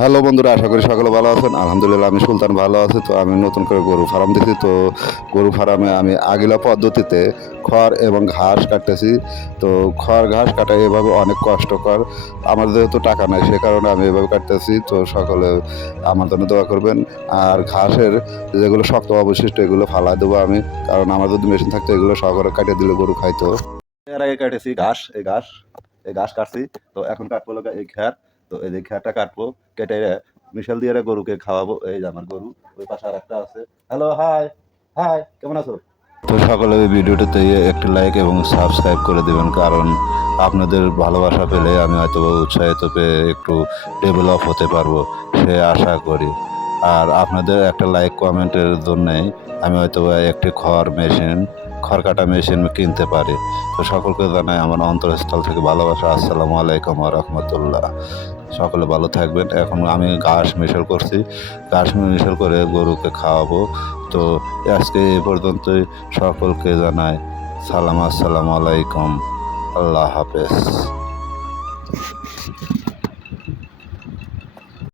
Hello বন্ধুরা, আশা করি সকলে ভালো আছেন। আলহামদুলিল্লাহ আমি সুলতান ভালো আছি। তো আমি নতুন করে গরু ফার্ম দিছি। তো গরু ফার্মে আমি আগিলা পদ্ধতিতে খড় এবং ঘাস কাটতেছি। তো খড় ঘাস কাটা এভাবে অনেক কষ্টকর। আমার যেহেতু টাকা নাই সে কারণে আমি এভাবে কাটতেছি। তো সকলে আমার জন্য দোয়া করবেন। আর ঘাসের যেগুলো শক্ত অবশিষ্ট এগুলো ফালা দেবো আমি, কারণ আমার যদি মেশিন থাকতো এগুলো সকলে কাটিয়ে দিলে গরু খাইতো। এর আগে কাটেছি ঘাস, এই ঘাস কাটছি। তো এখন কাটবো লাগা এই খ্যার। তো এই যে খ্যারটা কাটবো, কেটে মিশাল দিয়ে গরুকে খাওয়াবো। এই যে আমার গরু, ওই পাশে আর একটা আছে। হ্যালো, হাই হাই, কেমন আছো? তো সকলে এই ভিডিওটাতে একটি লাইক এবং সাবস্ক্রাইব করে দেবেন, কারণ আপনাদের ভালোবাসা পেলে আমি হয়তো উৎসাহিত পেয়ে একটু ডেভেলপ হতে পারবো, সে আশা করি। আর আপনাদের একটা লাইক কমেন্টের জন্যেই আমি হয়তো একটি খড় কাটা মেশিন কিনতে পারি। তো সকলকে জানাই আমার অন্তরস্থল থেকে ভালোবাসা। আসসালামু আলাইকুম ওয়া রাহমাতুল্লাহ। সকলে ভালো থাকবেন। এখন আমি ঘাস মিশাল করছি, ঘাস মিশাল করে গরুকে খাওয়াবো। তো আজকে এই পর্যন্তই। সকলকে জানাই সালাম, আসসালামু আলাইকুম, আল্লাহ হাফেজ।